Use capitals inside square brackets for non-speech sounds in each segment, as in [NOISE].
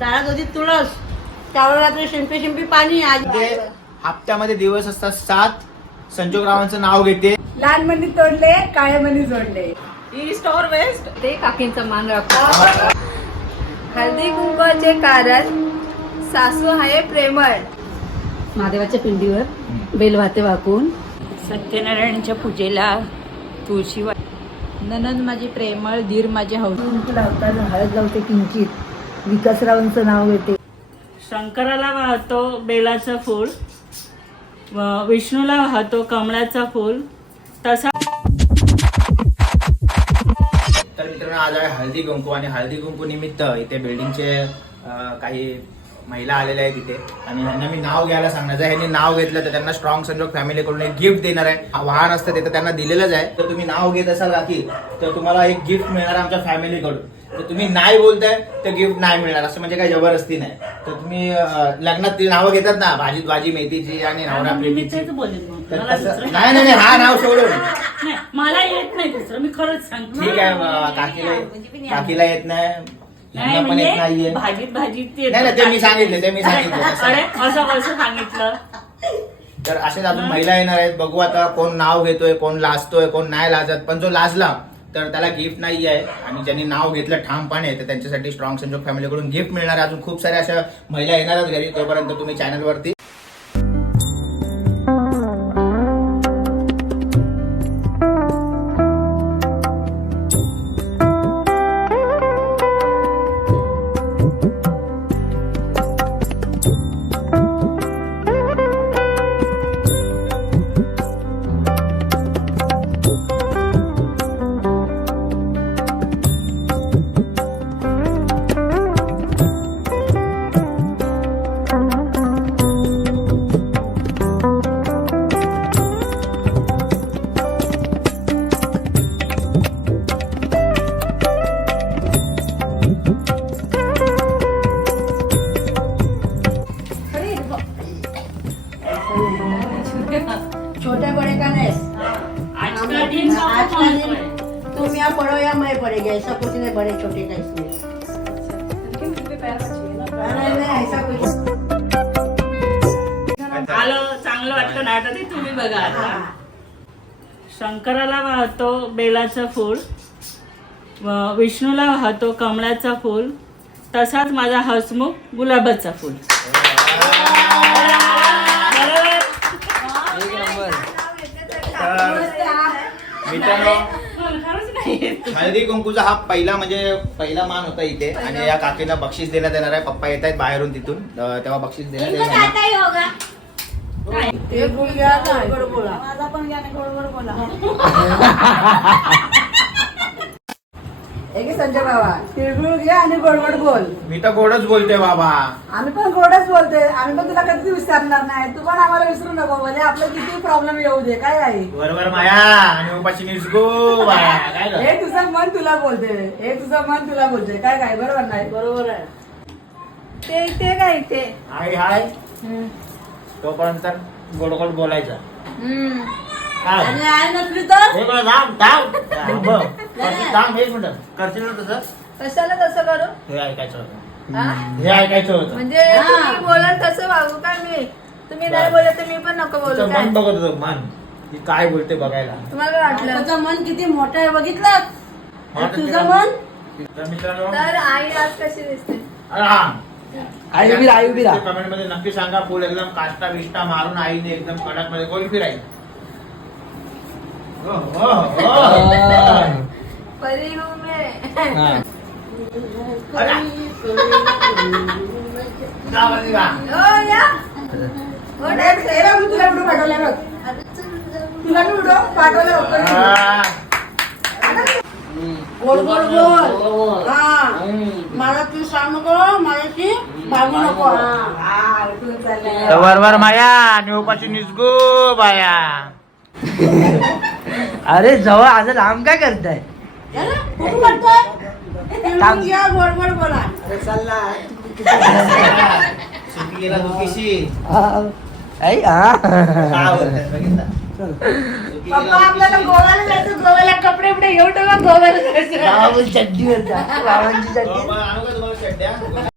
दारात होती तुळस. त्यावर रात्री शिंपी शिंपी पाणी हप्त्यामध्ये दिवस असतात सात. संजोगरावांचं नाव घेते. लहान मनी तोडले काळे मनी जोडले. ईस्ट और वेस्ट ते काकींचा मान राखतो हळदी कुंकवाचे कारण सासू आहे प्रेमळ. महादेवाच्या पिंडीवर बेलभाते वाकून. सत्यनारायणच्या पूजेला तुळशी ननद माझी प्रेमळ धीर माझे हौस. लावताना हळद लावते किंचित. विकासरावांचं नाव घेते. शंकराला वाहतो बेलाचं फूल. विष्णूला वाहतो कमळाचं फूल. तसा तर मित्रांनो आज आहे हळदी कुंकू आणि हळदी कुंकू निमित्त इथे बिल्डिंगचे काही महिला आलेल्या आहेत इथे. आणि ह्यांना मी नाव घ्यायला सांगणार जर ह्यांनी नाव घेतलं तर त्यांना स्ट्रॉंग संजोग फॅमिलीकडून एक गिफ्ट देणार आहे. वाहन असतं ते तर त्यांना दिलेलंच आहे. तर तुम्ही नाव घेत असाल काकी तर तुम्हाला एक गिफ्ट मिळणार आहे आमच्या फॅमिलीकडून तर तुम्ही नाही बोलताय तर गिफ्ट नाही मिळणार. असं म्हणजे काही जबरदस्ती नाही. तर तुम्ही लग्नात ती नावं घेतात ना भाजीत भाजी मेथीची आणि नवरा प्रेमीची. तर तसं- नाही नाही नाही, हा नाव सोडून. नाही, मला येत नाही दुसरं. मी खरंच सांगते. ठीक आहे काकीला काकीला येत नाही. नाही यांना पण येत नाहीये. म्हणजे भाजीत भाजीत येत नाही, नाही, ते मी सांगितलं, ते मी सांगितलं. अरे असं कसं सांगितलं? तर असेच अजून महिला येणार आहेत बघू आता कोण नाव घेतोय कोण लाजतोय कोण नाही लाजत पण जो लाजला तर त्याला गिफ्ट नाही आहे आणि ज्यांनी नाव घेतलं ठामपणे तर त्यांच्यासाठी स्ट्रॉंग संजोग फॅमिलीकडून गिफ्ट मिळणार आहे. अजून खूप साऱ्या अशा महिला येणार आहेत घरी तोपर्यंत तुम्ही चॅनलवरती मैं पढ़ेगी ऐसा कुछ नहीं बड़े छोटे का इसमें। नहीं नहीं ऐसा कुछ आलं चांगलं वाटतं ना आता ते तुम्ही बघा आता. शंकराला वाहतो बेलाचं फूल व विष्णूला वाहतो कमळाचं फूल तसाच माझा हसमुख गुलाबाचा फूल. मित्रांनो मला खरंच नाही येत. हळदी कुंकूचा हा पहिला म्हणजे पहिला मान होता इथे. आणि या काकींना बक्षीस देण्यात येणार आहे. पप्पा येत आहेत बाहेरून तिथून. तेव्हा बक्षीस देण्यात येणार बोला. माझा पण बोला. [LAUGHS] एक संजय बाबा. तिळगुळ घे आणि गोडगोड बोल. मी तर गोडच बोलतोय बाबा. आम्ही पण गोडच बोलते आम्ही पण तुला कधी विसरणार नाही. तू पण आम्हाला विसरू नको बोले. आपलं किती प्रॉब्लेम येऊ दे. काय आहे? बरोबर माया. आणि उपाशी निसगो बाया. काय गं? हे तुझं मन तुला बोलते. हे तुझं मन तुला बोलते. काय काय? बरोबर नाही? बरोबर आहे. ते ते काय ते? हाय हाय. तोपर्यंत गोड गोड बोलायचं. काय? आणि आहे नसली तर हे बघ, थांब, थांब. थांब. करशील, थांब, एक मिनिट. करशील ना तसं? कशाला तसं करू? हे ऐकायचं होतं. हा? हे ऐकायचं होतं. म्हणजे तुम्ही बोलाल तसं वागू का मी? तुम्ही नाही बोलत तर मी पण नको बोलू काय? मन बघत होतं मन. ती काय बोलते बघायला. तुम्हाला काय वाटलं? तुझं मन किती मोठं आहे बघितलं? हा, तर तुझं तिला- मन? तर मित्रांनो तर आई आज कशी दिसते? अरे. आई उभी राहा, आई उभी राहा. कमेंटमध्ये नक्की सांगा फुल एकदम काष्टा बिष्टा मारून आईने एकदम कडकमध्ये गोल फिराई हो, हो, हो. [LAUGHS] [LAUGHS] परी मैं. अरे, जा वरती जा. या dance आहे. मी तुला व्हिडिओ पाठवला बघ. तुला मी व्हिडिओ पाठवला बघ. गोड गोड बोल हा. मला तू सांग नको मला ती भागू नको. हा, उठून चाललंय. तर वर वर माया. आणि उपाशी निसगो बाया. [LAUGHS] अरे जवळ आज लांब काय करताय? गोड गोड बोला. गेला आई पप्पा आपल्याला. गोव्याला जायचं गोव्याला कपडे जा बाबांची चड्डी आणू का तुम्हाला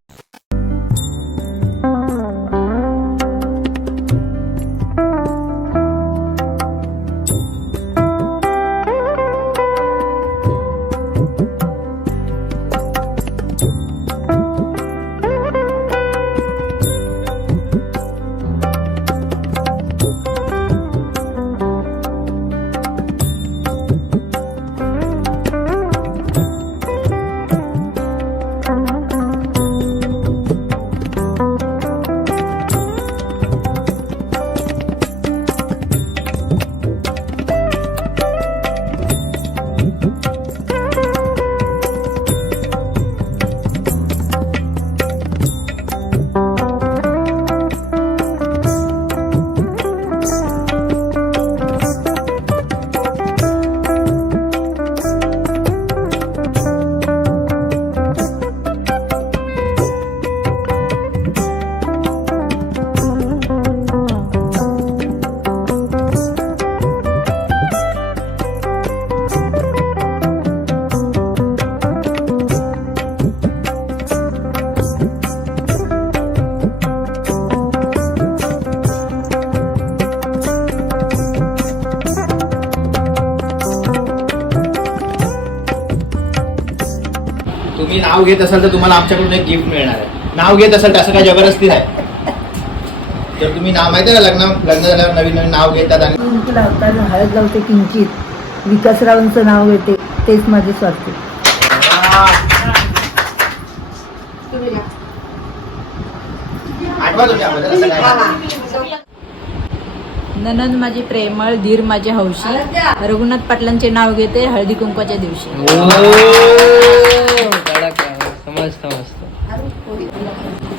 तुम्ही नाव घेत असाल तर तुम्हाला आमच्याकडून एक गिफ्ट मिळणार आहे नाव घेत असाल तर असं काय जबरदस्ती नाही तर तुम्ही नाव माहिती आहे का लग्न लग्न झाल्यावर नवीन नवीन नाव घेतात आणि कुंकू लावताना हळद लावते किंचित विकासरावांचं नाव घेते तेच माझे. आठवा तुम्ही असं काय नाही. ननंद माझी प्रेमळ धीर माझे हौशी रघुनाथ पाटलांचे नाव घेते हळदी कुंकवाच्या दिवशी. मस्त मस्त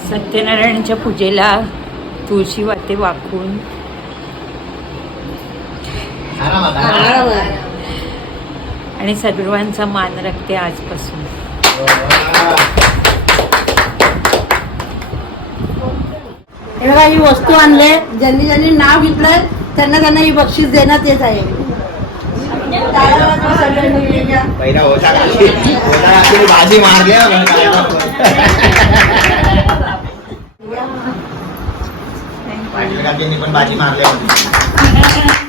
सत्यनारायणच्या पूजेला तुळशी वाते वाकून. आणि सर्वांचा मान राखते आजपासून. हे ही वस्तू आणले ज्यांनी ज्यांनी नाव घेतलंय त्यांना त्यांना ही बक्षीस देण्यात येत आहे पहिला होता खाली. होता खाली बाजी मारली हा, पण काय पाटील काकींनी पण बाजी मारली होती.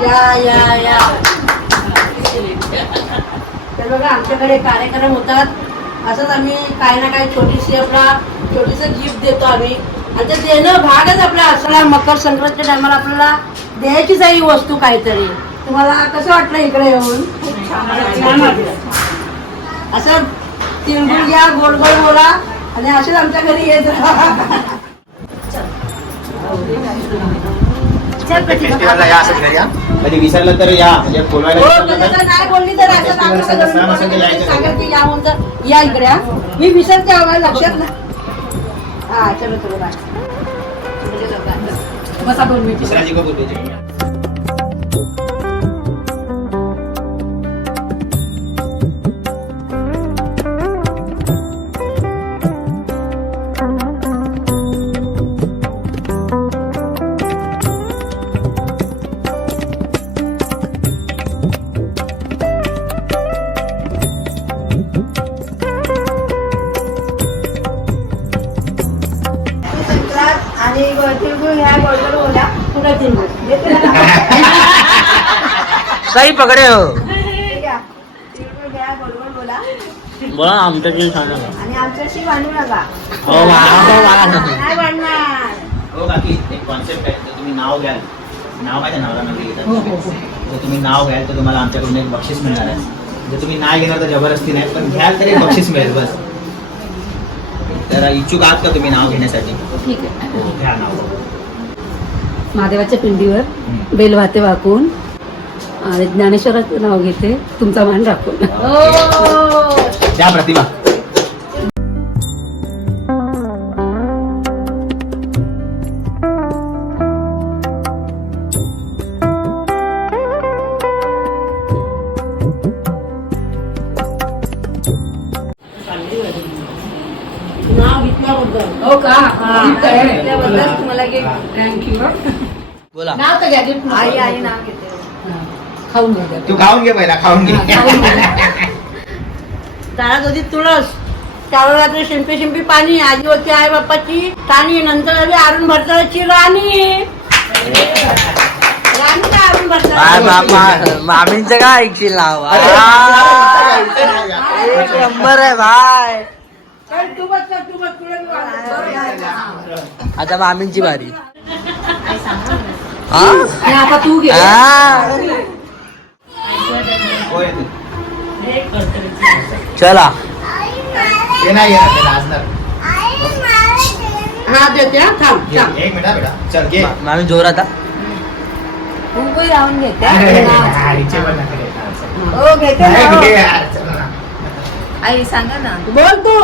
या या या तर बघा आमच्याकडे कार्यक्रम होतात असंच आम्ही काही ना काही छोटीशी आपला छोटीसं गिफ्ट देतो आम्ही. आणि ते देणं भागच आपला असला मकर संक्रांतीच्या टायमाला आपल्याला द्यायचीच आहे वस्तू काहीतरी. तुम्हाला कसं वाटलं इकडे येऊन? छान वाटलं. असं तिळगुळ घ्या गोड गोड बोला आणि असेच आमच्या घरी येत राहा. चल कधी विसरलं तर या म्हणजे बोलवायला हो, नाही बोलली तर असं सांगा. की या म्हणून या इकडे. मी विसरते माझ्या लक्षात ना हा चलो चलो बाय बसा दोन मिनिट. काही पकडे हो. बोला. बोला आमच्याकडे सांगा आणि आमच्याशी भांडू नका. हो नाही भांडणार. हो काकी एक कॉन्सेप्ट आहे तर तुम्ही नाव घ्याल. नाव माझ्या नावाला म्हणजे घेतात? जर तुम्ही नाव घ्याल तर तुम्हाला आमच्याकडून एक बक्षीस मिळणार आहे. जर तुम्ही नाही घेणार तर जबरदस्ती नाही पण घ्याल तर एक बक्षीस मिळेल बस. तर इच्छुक आहात का तुम्ही नाव घेण्यासाठी? ठीक आहे. हो घ्या नाव. महादेवाच्या पिंडीवर हम्म. बेल वाते वाकून आणि ज्ञानेश्वराचं नाव घेते. तुमचा मान राखून. हो. घेतल्याबद्दल. हो तुम्हाला थँक्यू बोला. नाव तर घ्या आई आई घेते खाऊन घ्या तू खाऊन घे पहिला खाऊन घे. दारात होती तुळस. त्यावर शिंपी शिंपी पाणी. आजी होती आई बाप्पाची टाणी नंतर आली अरुण भरताची राणी. राणी का अरुण भरता मामींचं काय ऐकशील नाव एक नंबर आहे भाय. आता मामींची बारी. हा? तू घे. चला. ते नाही येणार ते लाजणार. हा देते हा थांब घे, थांब. एक मिनिट हा बेटा. चल घे. मा- मामी जोरात हा. कुंकू लावून घेते. हा, हिचे पण नका घे. हा, चल. हो घेते ना, नाही, हो. घे यार, चल ना. आई सांगा ना. बोल तू.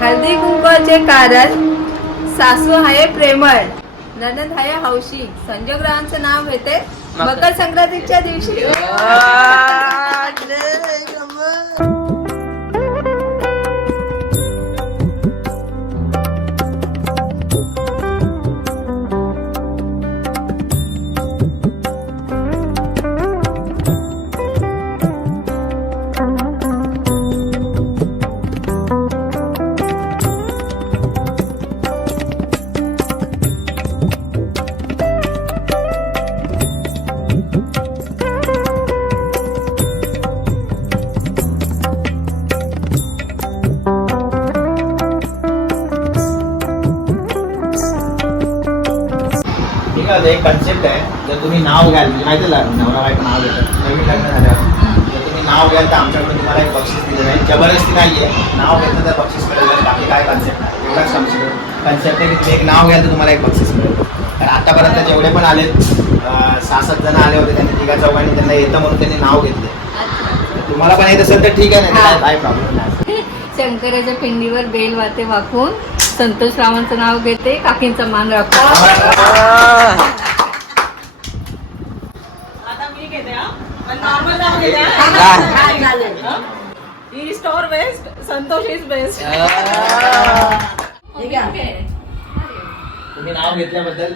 हळदी कुंकवाचे कारण सासू आहे प्रेमळ. ननद आहे हौशी. संजोग्रहांचं नाव घेते. मकर संक्रांतीच्या दिवशी. आहे एक कन्सेप्ट आहे. जर तुम्ही नाव घ्याल म्हणजे माहिती आहे ना, नवरा बायको नाव घेतात नवीन लग्न झाल्यावर. जर तुम्ही नाव घ्याल तर आमच्याकडून तुम्हाला एक बक्षीस दिलं जाईल जबरदस्ती नाहीये. नाव घेतलं तर बक्षीस मिळेल. बाकी काय कन्सेप्ट आहे एवढाच कन्सेप्ट कन्सेप्ट आहे की तुम्ही एक नाव घ्याल तर तुम्हाला एक बक्षीस मिळेल. कारण आतापर्यंत जेवढे पण आले सहा सात जण आले होते त्यांनी तिघा चौघांनी त्यांना येतं म्हणून त्यांनी नाव घेतले. तुम्हाला पण येत असेल तर ठीक आहे नाही तर काय प्रॉब्लेम नाही. [LAUGHS] शंकराच्या पिंडीवर बेल वाते वाकून. संतोष रावांचं नाव घेते काकींचा मान हा. हा. झालं ही. Store best Santosh is best तुम्ही नाव घेतल्याबद्दल.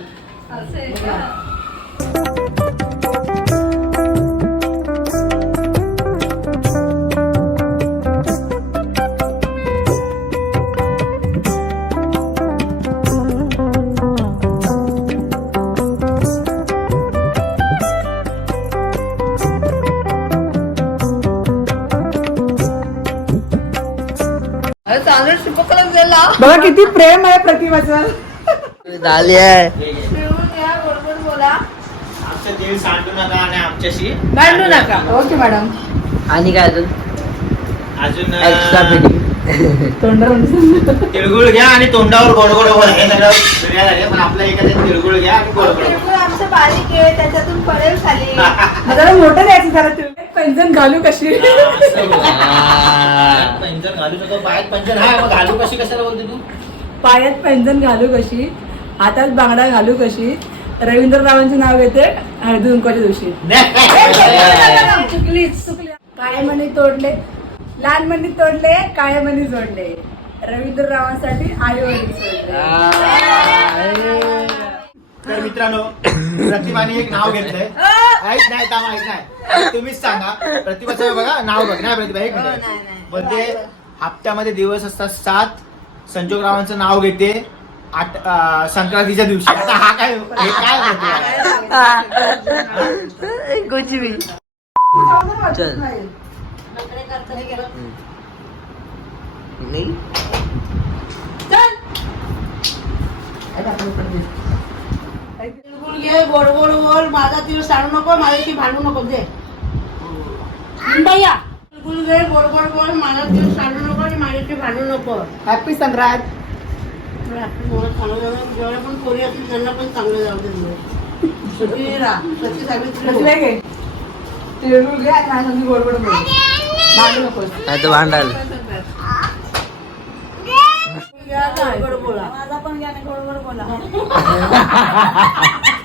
बघा किती प्रेम आहे प्रतिभाचं. [LAUGHS] झाली आहे. बरोबर बोला. आमचं दिल सांडू नका आणि आमच्याशी भांडू नका. Okay madam. आणि काय अजून? अजून एक्स्ट्रा अं, फिटिंग तोंडावर तिळगुळ घ्या आणि तोंडावर गोड गोड हे सगळं झाले पण आपलं एखाद्या तिळगुळ घ्या आणि गोड गोड बारीक आहे त्याच्यातून पडेल खाली. जरा मोठं द्यायचं जरा तुम्ही पैंजण घालू कशी? पैंजण घालू नको. पायात पैंजण. हा मग घालू कशी कशाला बोलते तू? पायात पैंजण घालू कशी? हातात बांगडा घालू कशी? रवींद्र रावांचे नाव घेते हळदी कुंकवाच्या दिवशी. चुकली चुकली काळे मणी तोडले. लहान मणी तोडले काळे मणी जोडले. रवींद्र रावांसाठी आई वडील सोडले तर मित्रांनो प्रतिभाने एक नाव घेतलंय. ऐक नाही थांबा ऐक नाही. तुम्हीच सांगा. प्रतिभाचं बघा नाव बघ. नाही प्रतिभा एक मिनिट. बोलते हप्त्यामध्ये दिवस असतात सात. संजोग रावांचं नाव घेते. आठ संक्रांतीच्या दिवशी. आता हा काय हे काय भी चल. नाही. घे गोड गोड बोल माझा तिळ सांडू नको माझ्याशी भांडू नको दे. भैया. तिळगुळ घे गोड गोड बोल माझा तिळ सांडू नको आणि माझ्याशी भांडू नको. हॅपी संक्रांत. मुलं चांगलं जाऊ जेवढ्या पण पोरी असतील त्यांना पण चांगलं जाऊ दे सती घे. तिळगुळ घे आणि माझ्यासाठी गोड गोड बोल. भांडू नाही तर भांडाल. घ्या, गोड गोड बोला. [LAUGHS]